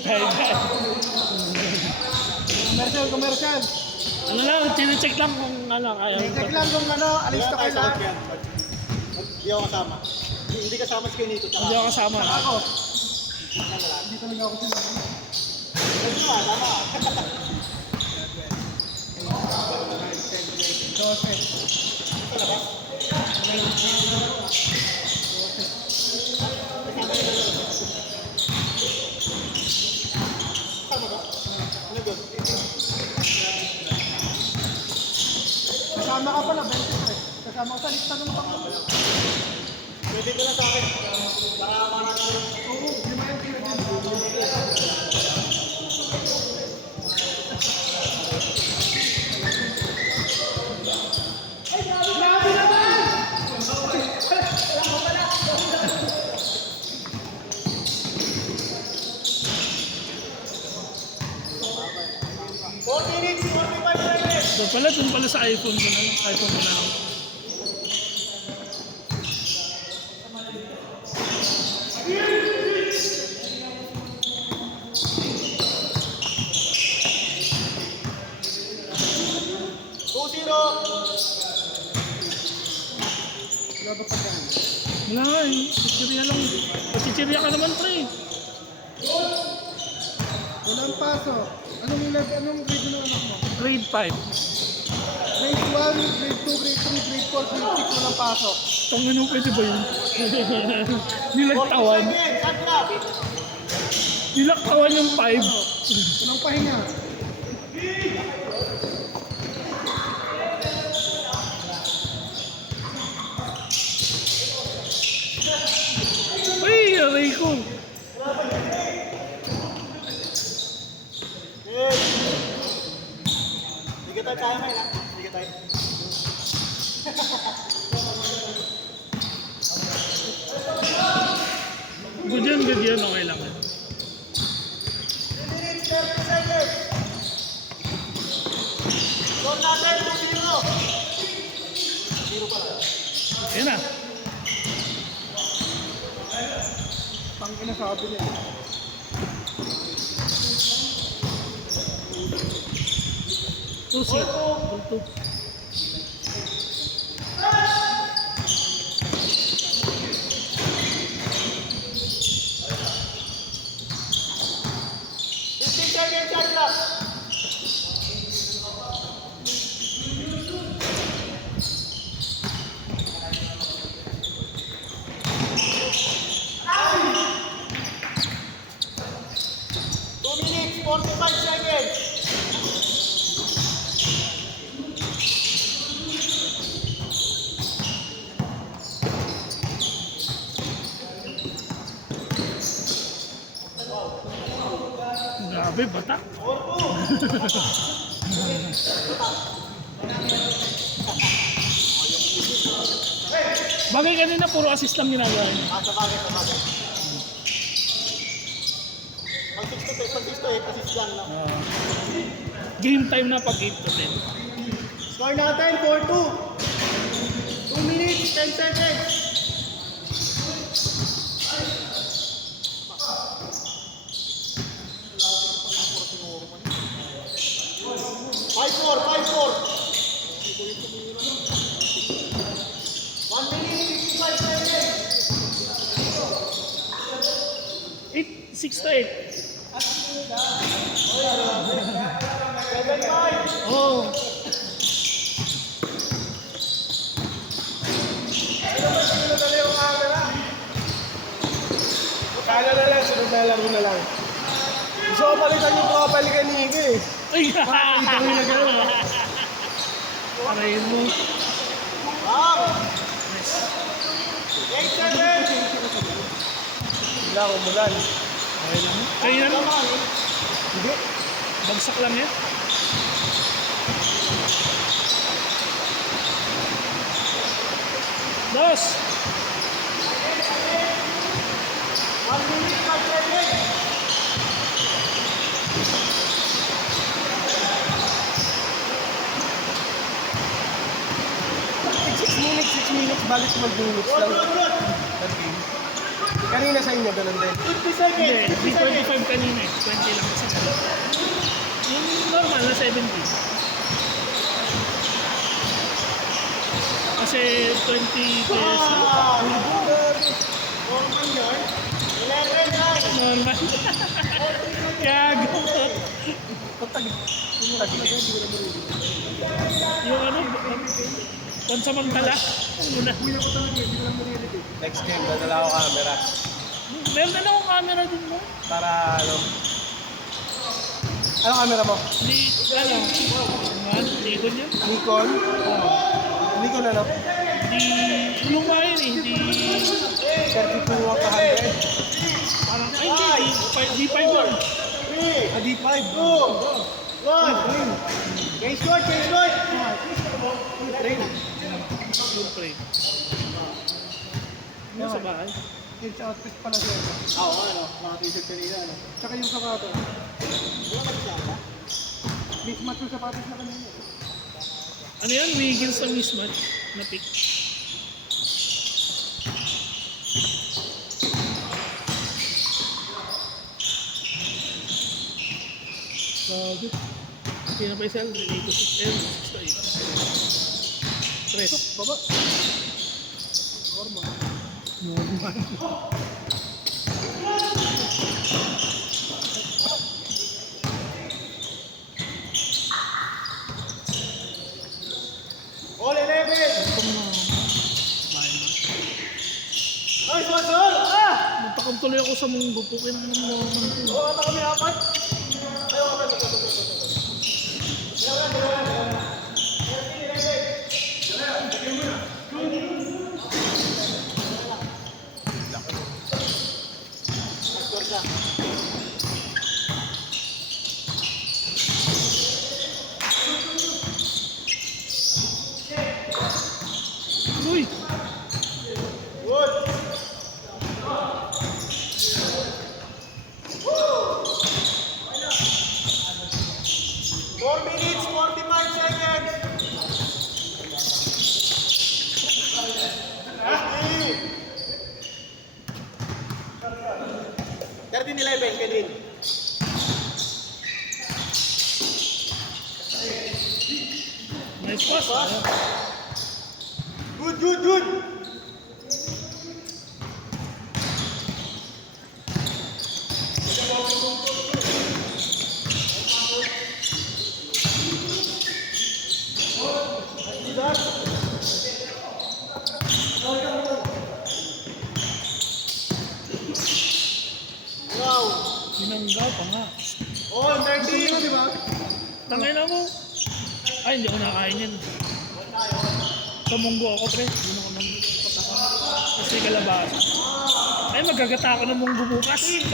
tayo dyan. Commercial. Ano lang, tine-check lang kung ano, kaya. Check lang kung ano, alis na kayo lahat. Hindi ako kasama. Hindi kasama si Kenito. Hindi ako kasama. Ako. Hindi talaga ako sinabi. Tama. Kasama ka pala, 23. Kasama ko sa lista ng mga Pwede ko lang sa akin. Para manalo. Oo, di ba yung Doon pala sa iPhone ko na lang. iPhone ko na lang. Wala ba pagkaan? Wala nga eh. Chichirya lang. Chichirya ka naman, pre. Walang pasok. Anong grade ng anak mo? Grade 5. Grade 1, grade 2, grade 3, grade 4, grade 6, walang pasok. Tang ano, pwede ba yun? Nilagtawan. Nilagtawan yung 5. Walang pahinga. Uy, aray ko. Hindi ka tayo kaya ngayon, ha? Hindi ka tayo. Good yan. Okay lang. Score natin, 2-0. Yan na. Pangina sabi niya. Tusi. Tulto. Grabe, bata. Bagay kanina, puro assist lang ginagawa niya. Sabagay. Pag 6 to 8, assist lang, no? Game time na pag 8 to 10. Score natin, 4-2. 2 minutes, 10 seconds. Five four. 1 minute, 55 seconds. 6 to 8. 7-5. Oh. Kala na lang, sunod na laro na lang. Gusto ko palitan yung profile kanina eh. Ay, Ito yung nagano. aray mo. 8-7. Wala akong mulan. Okay lang. Kaya na. Hindi. Bagsak lang yan. Dos. 1 minute, 5 seconds. Six minutes, balik mag-minutes lang. Per game. Kanina sa inyo, ganun din. 50 seconds. Hindi, 50 seconds. 25 kanina eh. 20 lang kasi. Yung normal na 70. Kasi 20 pesos. Normal yun. 11 na. Normal. Gago. Yung ano, pansamantala. Muna. Next game, dadala ako camera. Meron na lang akong camera din mo. Para ano? Ano camera mo? Di, ano, Nikon yun. Nikon? Nikon ano? Di, luma yun eh. Di, 32 ang kahandle. parang, ay hindi, D5 yun. 3, D5. 2, 1. Game short, game short. Yung frame. Ano sa bahay? Yung sa outfit pala siya. Oo, ano, mga t-shirt kanina, ano. Tsaka yung sapatos. Wala ka lang ba? Mismatch yung sapatos na kanina. Ano yan? Wiggins na mismatch na pick. Sabi. Sino pa yung sell? 8 Tres. Baba. Normal. All 11. Bahay na. Nice one, sir. Ah! Magtakam tuloy ako sa munggo. Pukin ng mga Oo, ata kami apat. Uy! Good. Four minutes, 45 seconds. Thirteen 11, Kedrin. Nice pass. Ah. Good, good, good. Wow. Binangga pa nga. Oh, 13. Di ba? Tangin na mo. Ay, hindi ako nakain yan. Sa munggo ako, pre. Hindi ako nang pataka. Kasi kalabasa. Ay, magagata ako ng munggo bukas. 13.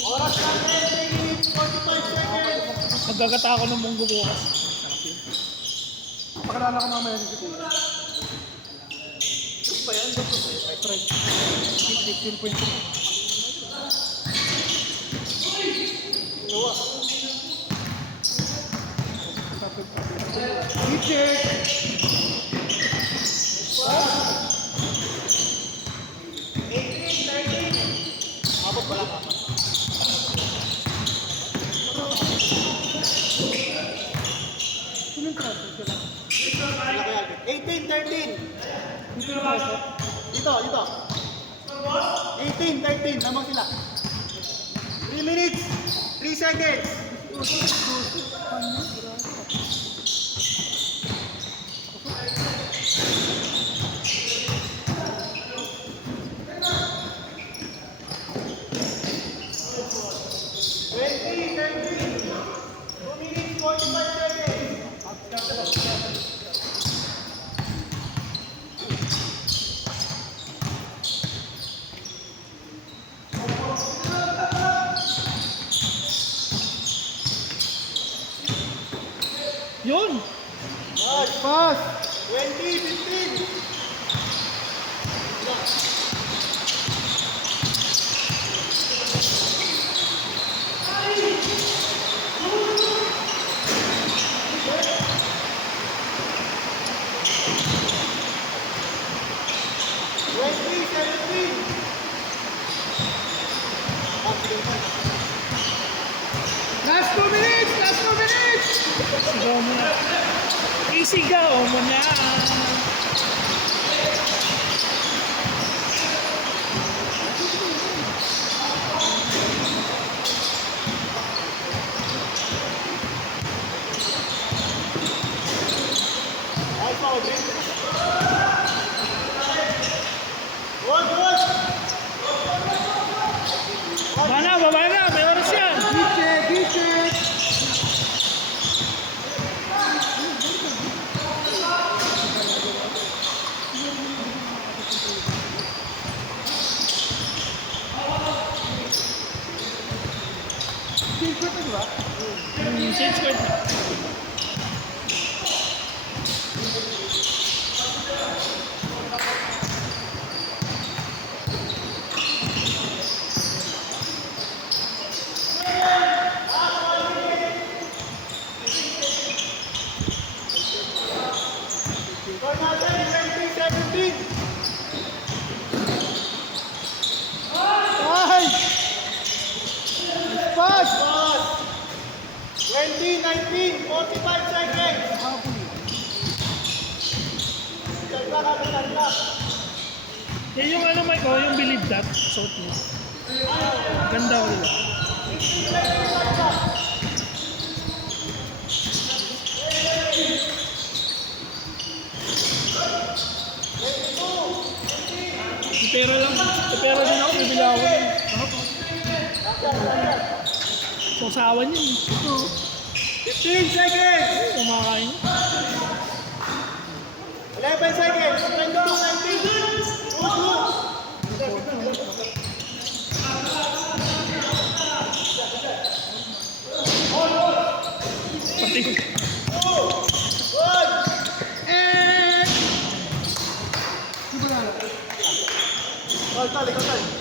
Oras natin, 3 minutes, 45 seconds. Magagata ako ng munggo bukas. Pakalala ko mamaya si Kuya. Pa yan, dito. I tried. 15.2. Gawa. Teacher! Abot pala ka. Sinong trato sila? 18, 13. Dito na ba? Dito, dito. 18, 13. Lamang sila. 3 minutes, 3 seconds. Twenty, 13. 2 minutes, 45 seconds. Yun! Pass! 20, 15. mo na. Isigaw mo na. Ay, pa, Odin. Good, good. Baba na, may oras yan. Gitche! Change ko ito. Score natin, 20-17. Ay! Pass! Pass. 20-19, 45 seconds. Tagla kami, tagla. Yan yung ano, Mike, oh, yung believe that. Suot niya. Ganda ko diba? Pera lang. Pera din ako, bibili ako. Sausawan yun. Ito. 15 seconds. Kumakain. 11 seconds, 22-19. Good, good. Pati ko. Good. Sigurado. Ikaw, ikaw.